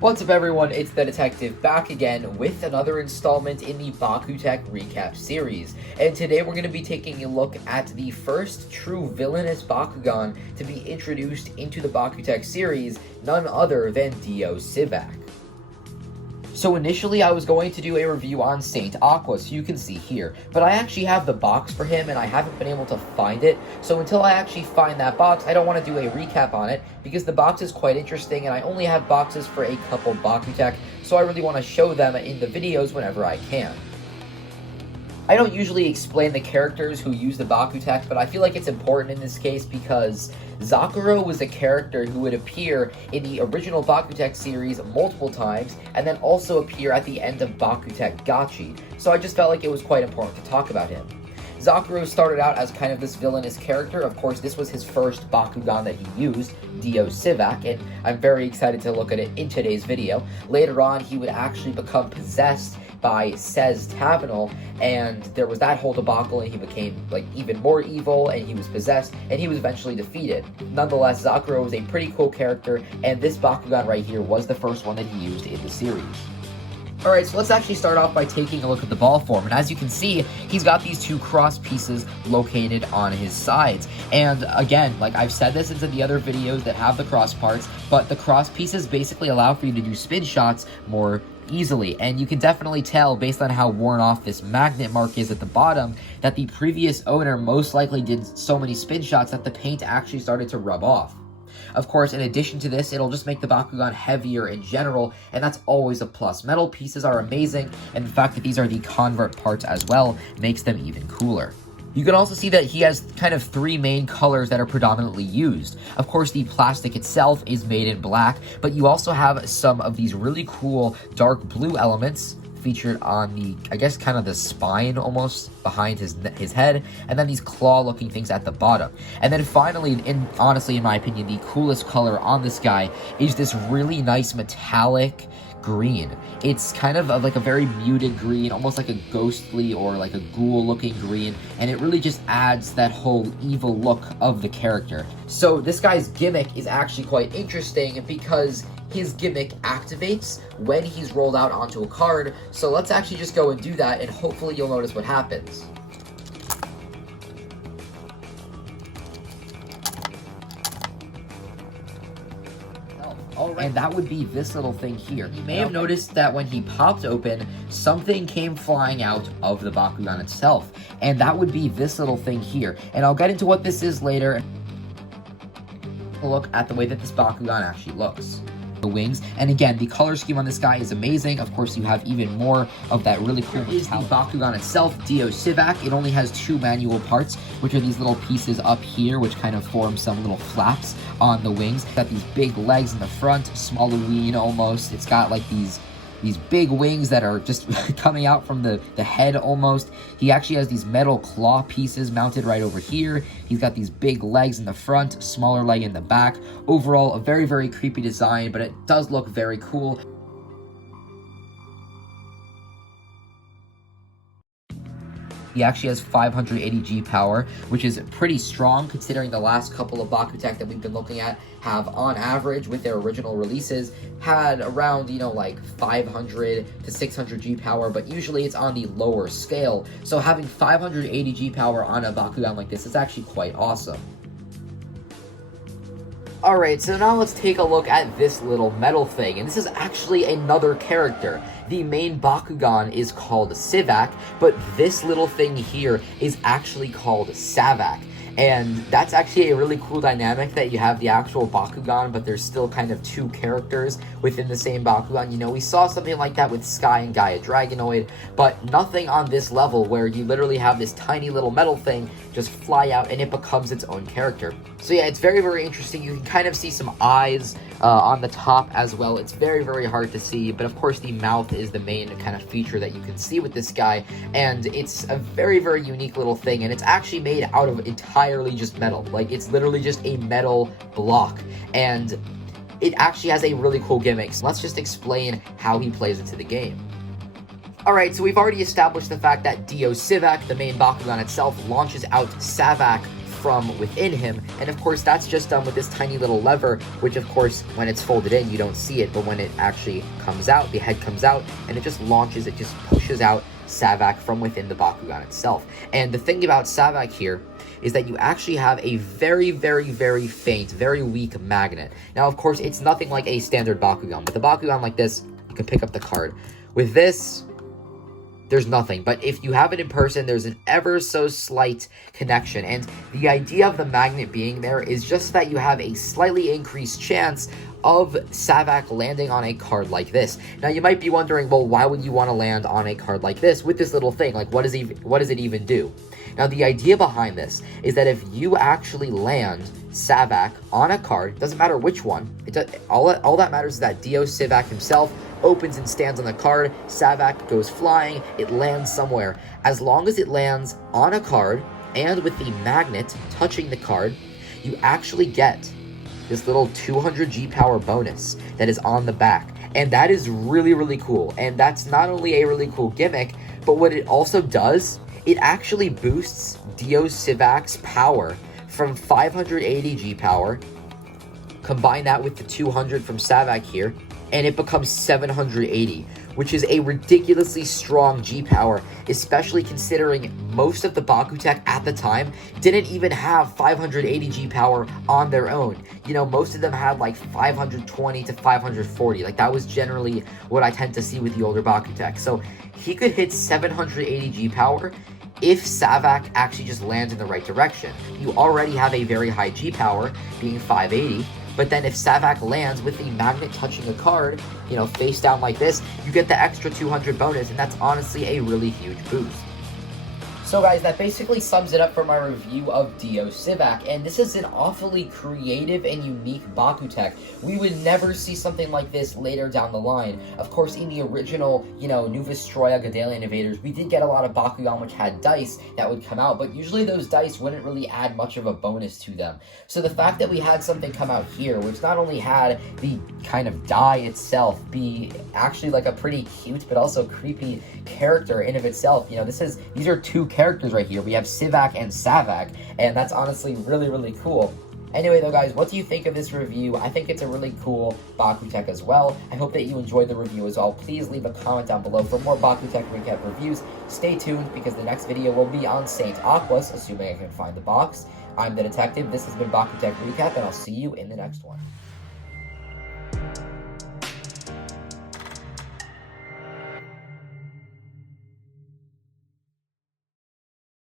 What's up everyone, it's the Detective back again with another installment in the BakuTech Recap series. And today we're going to be taking a look at the first true villainous Bakugan to be introduced into the BakuTech series, none other than DIO SIVAC. So initially I was going to do a review on Saint Aqua, so you can see here, but I actually have the box for him and I haven't been able to find it, so until I actually find that box, I don't want to do a recap on it, because the box is quite interesting and I only have boxes for a couple BakuTech, so I really want to show them in the videos whenever I can. I don't usually explain the characters who use the BakuTech, but I feel like it's important in this case because Zakuro was a character who would appear in the original BakuTech series multiple times, and then also appear at the end of BakuTech Gachi, so I just felt like it was quite important to talk about him. Zakuro started out as kind of this villainous character. Of course, this was his first Bakugan that he used, DIO SIVAC, and I'm very excited to look at it in today's video. Later on, he would actually become possessed by Says Tabanal, and there was that whole debacle, and he became like even more evil, and he was possessed, and he was eventually defeated. Nonetheless, Zakuro was a pretty cool character, and this Bakugan right here was the first one that he used in the series. Alright, so let's actually start off by taking a look at the ball form, and as you can see, he's got these two cross pieces located on his sides, and again, like I've said this into the other videos that have the cross parts, but the cross pieces basically allow for you to do spin shots more easily, and you can definitely tell based on how worn off this magnet mark is at the bottom that the previous owner most likely did so many spin shots that the paint actually started to rub off. Of course, in addition to this, it'll just make the Bakugan heavier in general, and that's always a plus. Metal pieces are amazing, and the fact that these are the convert parts as well makes them even cooler. You can also see that he has kind of three main colors that are predominantly used. Of course, the plastic itself is made in black, but you also have some of these really cool dark blue elements featured on the, I guess, kind of the spine almost behind his head, and then these claw-looking things at the bottom. And then finally, honestly, in my opinion, the coolest color on this guy is this really nice metallic green. It's kind of like a very muted green, almost like a ghostly or like a ghoul-looking green, and it really just adds that whole evil look of the character. So this guy's gimmick is actually quite interesting because his gimmick activates when he's rolled out onto a card, so let's actually just go and do that, and hopefully you'll notice what happens. And that would be this little thing here. You may have noticed that when he popped open, something came flying out of the Bakugan itself, and that would be this little thing here. And I'll get into what this is later. Look at the way that this Bakugan actually looks. The wings, and again, the color scheme on this guy is amazing. Of course, you have even more of that really cool is the Bakugan itself, DIO SIVAC. It only has two manual parts, which are these little pieces up here, which kind of form some little flaps on the wings. It's got these big legs in the front, Halloween almost. It's got like these big wings that are just coming out from the head almost. He actually has these metal claw pieces mounted right over here. He's got these big legs in the front, smaller leg in the back. Overall, a very, very creepy design, but it does look very cool. He actually has 580 G power, which is pretty strong considering the last couple of BakuTech that we've been looking at have, on average, with their original releases, had around, you know, like 500 to 600 G power, but usually it's on the lower scale. So having 580 G power on a Bakugan like this is actually quite awesome. Alright, so now let's take a look at this little metal thing, and this is actually another character. The main Bakugan is called SIVAC, but this little thing here is actually called SAVAC. And that's actually a really cool dynamic that you have the actual Bakugan, but there's still kind of two characters within the same Bakugan. You know, we saw something like that with Sky and Gaia Dragonoid, but nothing on this level where you literally have this tiny little metal thing just fly out and it becomes its own character. So yeah, it's very, very interesting. You can kind of see some eyes on the top as well. It's very, very hard to see, but of course the mouth is the main kind of feature that you can see with this guy, and it's a very, very unique little thing, and it's actually made out of entirely just metal. Like, it's literally just a metal block, and it actually has a really cool gimmick. So let's just explain how he plays into the game. Alright, so we've already established the fact that DIO SIVAC, the main Bakugan itself, launches out SAVAC from within him, and of course that's just done with this tiny little lever, which of course when it's folded in you don't see it, but when it actually comes out, the head comes out and it just launches, it just pushes out SIVAC from within the Bakugan itself. And the thing about SIVAC here is that you actually have a very, very, very faint, very weak magnet. Now, of course, it's nothing like a standard Bakugan. With a Bakugan like this, you can pick up the card. With this, there's nothing. But if you have it in person, there's an ever so slight connection. And the idea of the magnet being there is just that you have a slightly increased chance of SIVAC landing on a card like this. Now, you might be wondering, well, why would you want to land on a card like this with this little thing? Like, what does it even do? Now, the idea behind this is that if you actually land SIVAC on a card, doesn't matter which one, all that matters is that DIO SIVAC himself opens and stands on the card, SIVAC goes flying, it lands somewhere. As long as it lands on a card and with the magnet touching the card, you actually get this little 200 G power bonus that is on the back. And that is really, really cool. And that's not only a really cool gimmick, but what it also does, it actually boosts DIO SIVAC's power from 580 G power. Combine that with the 200 from SIVAC here, and it becomes 780, which is a ridiculously strong G power, especially considering most of the BakuTech at the time didn't even have 580 G power on their own. You know, most of them had like 520 to 540. Like, that was generally what I tend to see with the older BakuTech. So he could hit 780 G power if SIVAC actually just lands in the right direction. You already have a very high G power, being 580, but then if SIVAC lands with the magnet touching the card, you know, face down like this, you get the extra 200 bonus, and that's honestly a really huge boost. So guys, that basically sums it up for my review of DIO SIVAC, and this is an awfully creative and unique BakuTech. We would never see something like this later down the line. Of course, in the original, you know, Nuvastroya Gadalian Invaders, we did get a lot of Bakugan which had dice that would come out, but usually those dice wouldn't really add much of a bonus to them. So the fact that we had something come out here, which not only had the kind of die itself be actually like a pretty cute but also creepy character in of itself, you know, these are two characters right here. We have SIVAC and SIVAC, and that's honestly really, really cool. Anyway, though, guys, what do you think of this review? I think it's a really cool BakuTech as well. I hope that you enjoyed the review as well. Please leave a comment down below for more BakuTech Recap reviews. Stay tuned, because the next video will be on Saint Aquas, assuming I can find the box. I'm the Detective. This has been BakuTech Recap, and I'll see you in the next one.